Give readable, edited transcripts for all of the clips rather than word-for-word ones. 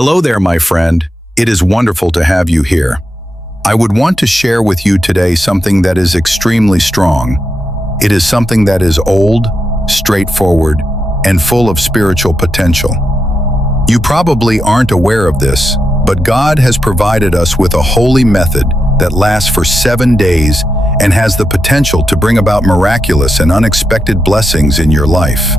Hello there, my friend. It is wonderful to have you here. I would want to share with you today something that is extremely strong. It is something that is old, straightforward, and full of spiritual potential. You probably aren't aware of this, but God has provided us with a holy method that lasts for 7 days and has the potential to bring about miraculous and unexpected blessings in your life.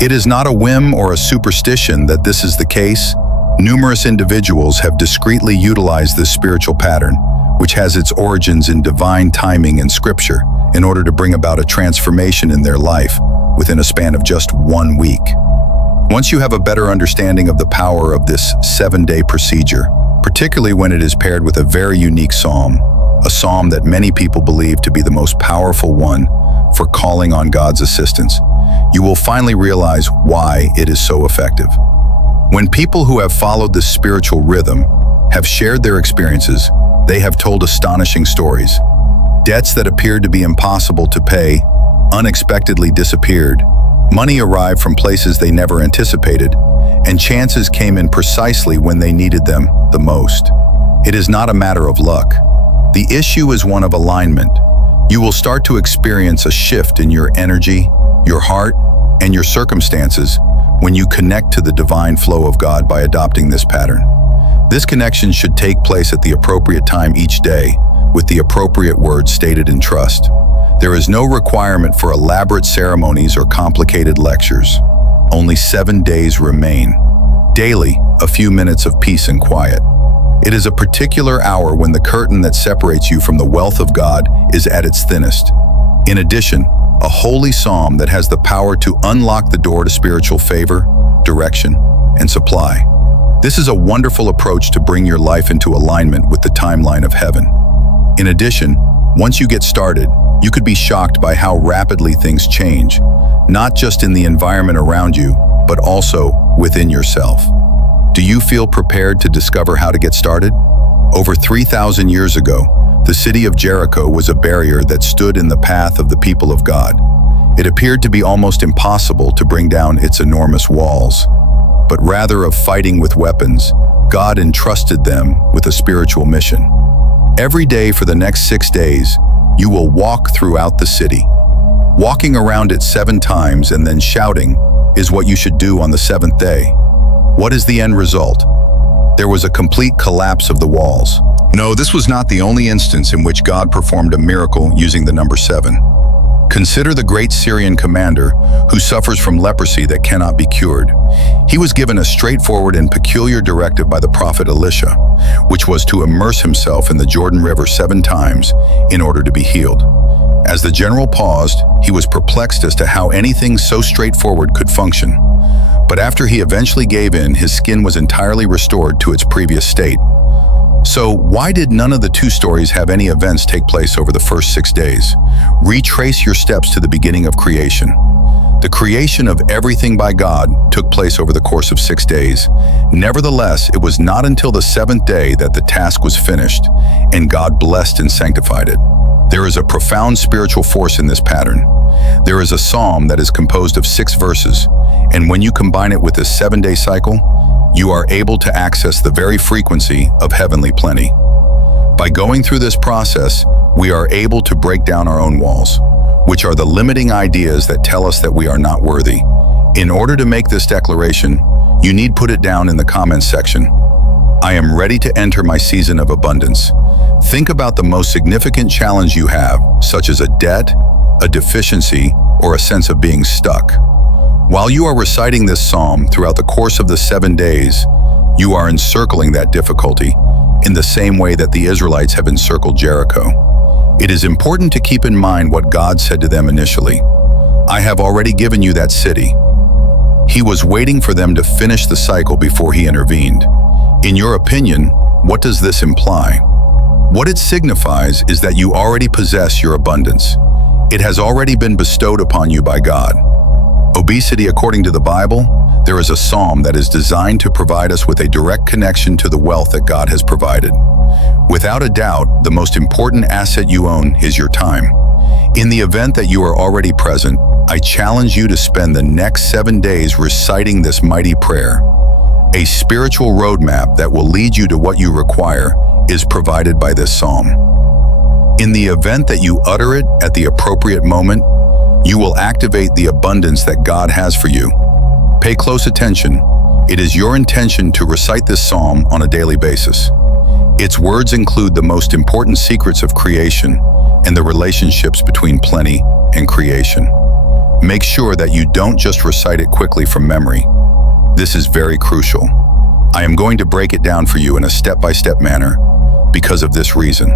It is not a whim or a superstition that this is the case. Numerous individuals have discreetly utilized this spiritual pattern, which has its origins in divine timing and scripture, in order to bring about a transformation in their life within a span of just 1 week. Once you have a better understanding of the power of this 7-day procedure, particularly when it is paired with a very unique psalm, a psalm that many people believe to be the most powerful one for calling on God's assistance, you will finally realize why it is so effective. When people who have followed this spiritual rhythm have shared their experiences, they have told astonishing stories. Debts that appeared to be impossible to pay unexpectedly disappeared, money arrived from places they never anticipated, and chances came in precisely when they needed them the most. It is not a matter of luck. The issue is one of alignment. You will start to experience a shift in your energy, your heart, and your circumstances when you connect to the divine flow of God by adopting this pattern. This connection should take place at the appropriate time each day, with the appropriate words stated in trust. There is no requirement for elaborate ceremonies or complicated lectures. Only 7 days remain. Daily, a few minutes of peace and quiet. It is a particular hour when the curtain that separates you from the wealth of God is at its thinnest. In addition, a holy psalm that has the power to unlock the door to spiritual favor, direction, and supply. This is a wonderful approach to bring your life into alignment with the timeline of heaven. In addition, once you get started, you could be shocked by how rapidly things change, not just in the environment around you, but also within yourself. Do you feel prepared to discover how to get started? Over 3,000 years ago, the city of Jericho was a barrier that stood in the path of the people of God. It appeared to be almost impossible to bring down its enormous walls. But rather of fighting with weapons, God entrusted them with a spiritual mission. Every day for the next 6 days, you will walk throughout the city. Walking around it 7 times and then shouting is what you should do on the 7th day. What is the end result? There was a complete collapse of the walls. No, this was not the only instance in which God performed a miracle using the number 7. Consider the great Syrian commander who suffers from leprosy that cannot be cured. He was given a straightforward and peculiar directive by the prophet Elisha, which was to immerse himself in the Jordan River 7 times in order to be healed. As the general paused, he was perplexed as to how anything so straightforward could function. But after he eventually gave in, his skin was entirely restored to its previous state. So why did none of the 2 stories have any events take place over the first 6 days? Retrace your steps to the beginning of creation. The creation of everything by God took place over the course of 6 days. Nevertheless, it was not until the 7th day that the task was finished, and God blessed and sanctified it. There is a profound spiritual force in this pattern. There is a psalm that is composed of 6 verses, and when you combine it with this 7-day cycle, you are able to access the very frequency of heavenly plenty. By going through this process, we are able to break down our own walls, which are the limiting ideas that tell us that we are not worthy. In order to make this declaration, you need put it down in the comments section. I am ready to enter my season of abundance. Think about the most significant challenge you have, such as a debt, a deficiency, or a sense of being stuck. While you are reciting this psalm throughout the course of the 7 days, you are encircling that difficulty in the same way that the Israelites have encircled Jericho. It is important to keep in mind what God said to them initially. I have already given you that city. He was waiting for them to finish the cycle before he intervened. In your opinion, what does this imply? What it signifies is that you already possess your abundance. It has already been bestowed upon you by God. Obesity, according to the Bible, there is a psalm that is designed to provide us with a direct connection to the wealth that God has provided. Without a doubt, the most important asset you own is your time. In the event that you are already present, I challenge you to spend the next 7 days reciting this mighty prayer. A spiritual roadmap that will lead you to what you require is provided by this psalm. In the event that you utter it at the appropriate moment, you will activate the abundance that God has for you. Pay close attention. It is your intention to recite this psalm on a daily basis. Its words include the most important secrets of creation and the relationships between plenty and creation. Make sure that you don't just recite it quickly from memory. This is very crucial. I am going to break it down for you in a step-by-step manner because of this reason.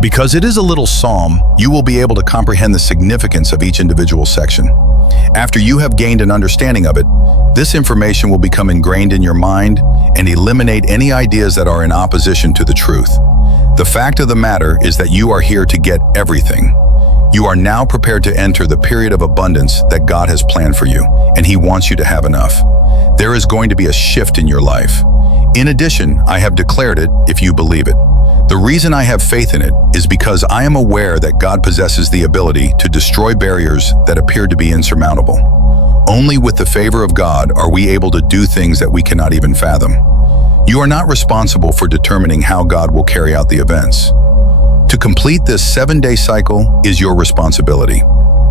Because it is a little psalm, you will be able to comprehend the significance of each individual section. After you have gained an understanding of it, this information will become ingrained in your mind and eliminate any ideas that are in opposition to the truth. The fact of the matter is that you are here to get everything. You are now prepared to enter the period of abundance that God has planned for you, and He wants you to have enough. There is going to be a shift in your life. In addition, I have declared it if you believe it. The reason I have faith in it is because I am aware that God possesses the ability to destroy barriers that appear to be insurmountable. Only with the favor of God are we able to do things that we cannot even fathom. You are not responsible for determining how God will carry out the events. To complete this 7-day cycle is your responsibility.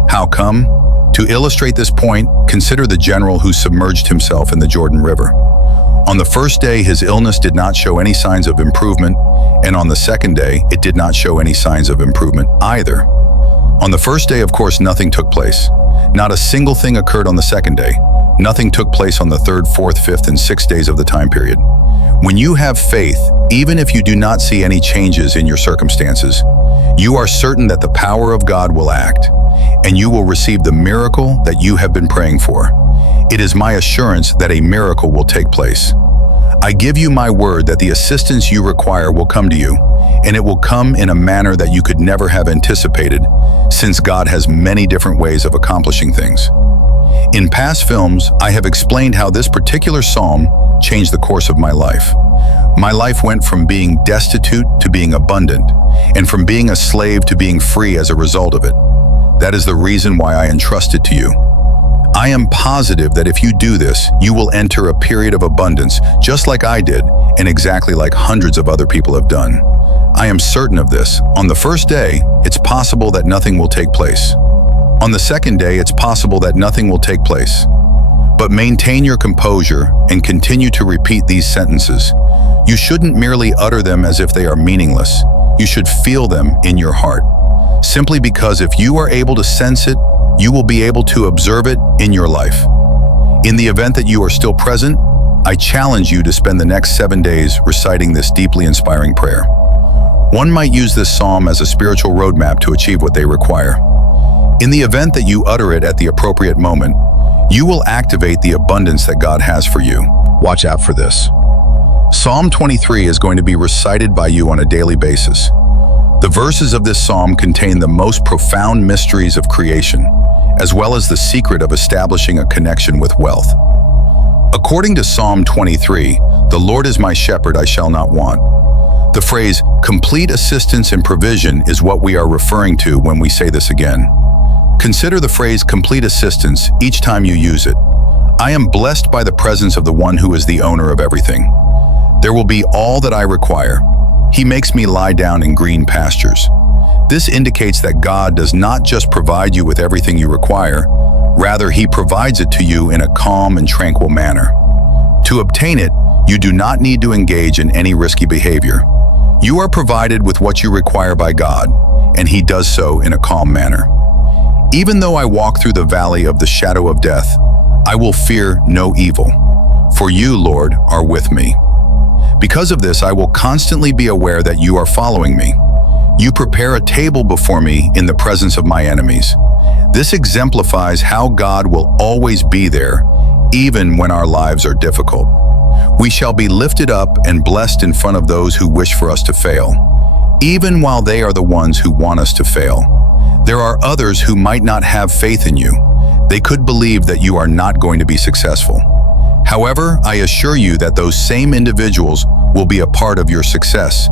How come? To illustrate this point, consider the general who submerged himself in the Jordan River. On the first day, his illness did not show any signs of improvement, and on the second day, it did not show any signs of improvement either. On the first day, of course, nothing took place. Not a single thing occurred on the second day. Nothing took place on the third, fourth, fifth, and sixth days of the time period. When you have faith, even if you do not see any changes in your circumstances, you are certain that the power of God will act, and you will receive the miracle that you have been praying for. It is my assurance that a miracle will take place. I give you my word that the assistance you require will come to you, and it will come in a manner that you could never have anticipated, since God has many different ways of accomplishing things. In past films, I have explained how this particular psalm changed the course of my life. My life went from being destitute to being abundant, and from being a slave to being free as a result of it. That is the reason why I entrust it to you. I am positive that if you do this, you will enter a period of abundance, just like I did, and exactly like hundreds of other people have done. I am certain of this. On the first day, it's possible that nothing will take place. On the second day, it's possible that nothing will take place. But maintain your composure and continue to repeat these sentences. You shouldn't merely utter them as if they are meaningless. You should feel them in your heart. Simply because if you are able to sense it, you will be able to observe it in your life. In the event that you are still present, I challenge you to spend the next 7 days reciting this deeply inspiring prayer. One might use this psalm as a spiritual roadmap to achieve what they require. In the event that you utter it at the appropriate moment, you will activate the abundance that God has for you. Watch out for this. Psalm 23 is going to be recited by you on a daily basis. The verses of this psalm contain the most profound mysteries of creation, as well as the secret of establishing a connection with wealth. According to Psalm 23, "The Lord is my shepherd, I shall not want." The phrase, complete assistance and provision, is what we are referring to when we say this again. Consider the phrase complete assistance each time you use it. I am blessed by the presence of the one who is the owner of everything. There will be all that I require. He makes me lie down in green pastures. This indicates that God does not just provide you with everything you require, rather He provides it to you in a calm and tranquil manner. To obtain it, you do not need to engage in any risky behavior. You are provided with what you require by God, and He does so in a calm manner. Even though I walk through the valley of the shadow of death, I will fear no evil, for you, Lord, are with me. Because of this, I will constantly be aware that you are following me. You prepare a table before me in the presence of my enemies. This exemplifies how God will always be there, even when our lives are difficult. We shall be lifted up and blessed in front of those who wish for us to fail, even while they are the ones who want us to fail. There are others who might not have faith in you. They could believe that you are not going to be successful. However, I assure you that those same individuals will be a part of your success,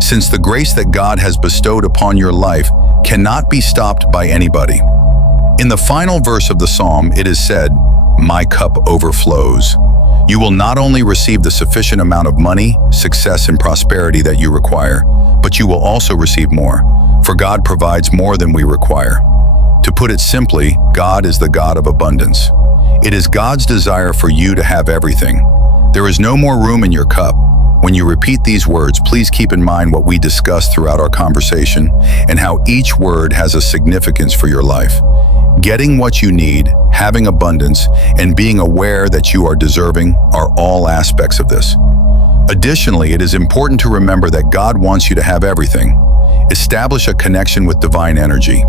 since the grace that God has bestowed upon your life cannot be stopped by anybody. In the final verse of the psalm, it is said, my cup overflows. You will not only receive the sufficient amount of money, success, and prosperity that you require, but you will also receive more, for God provides more than we require. To put it simply, God is the God of abundance. It is God's desire for you to have everything. There is no more room in your cup. When you repeat these words, please keep in mind what we discussed throughout our conversation and how each word has a significance for your life. Getting what you need, having abundance, and being aware that you are deserving are all aspects of this. Additionally, it is important to remember that God wants you to have everything. Establish a connection with divine energy.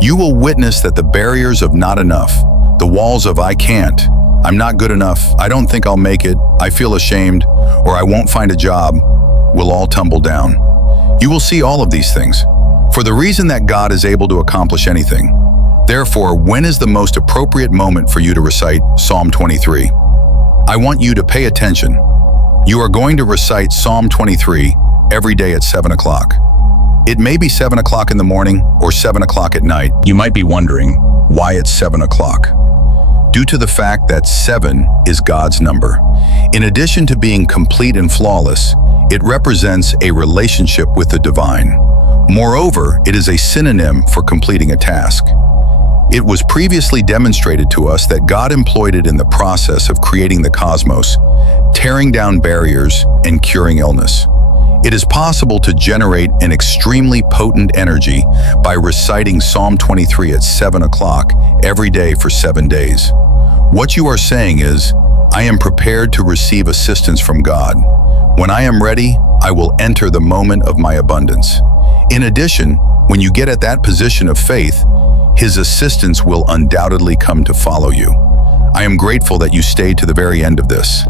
You will witness that the barriers of not enough, the walls of I can't, I'm not good enough, I don't think I'll make it, I feel ashamed, or I won't find a job, will all tumble down. You will see all of these things, for the reason that God is able to accomplish anything. Therefore, when is the most appropriate moment for you to recite Psalm 23? I want you to pay attention. You are going to recite Psalm 23 every day at 7 o'clock. It may be 7 o'clock in the morning or 7 o'clock at night. You might be wondering why it's 7 o'clock. Due to the fact that 7 is God's number. In addition to being complete and flawless, it represents a relationship with the divine. Moreover, it is a synonym for completing a task. It was previously demonstrated to us that God employed it in the process of creating the cosmos, tearing down barriers, and curing illness. It is possible to generate an extremely potent energy by reciting Psalm 23 at 7 o'clock every day for 7 days. What you are saying is, I am prepared to receive assistance from God. When I am ready, I will enter the moment of my abundance. In addition, when you get at that position of faith, His assistance will undoubtedly come to follow you. I am grateful that you stayed to the very end of this.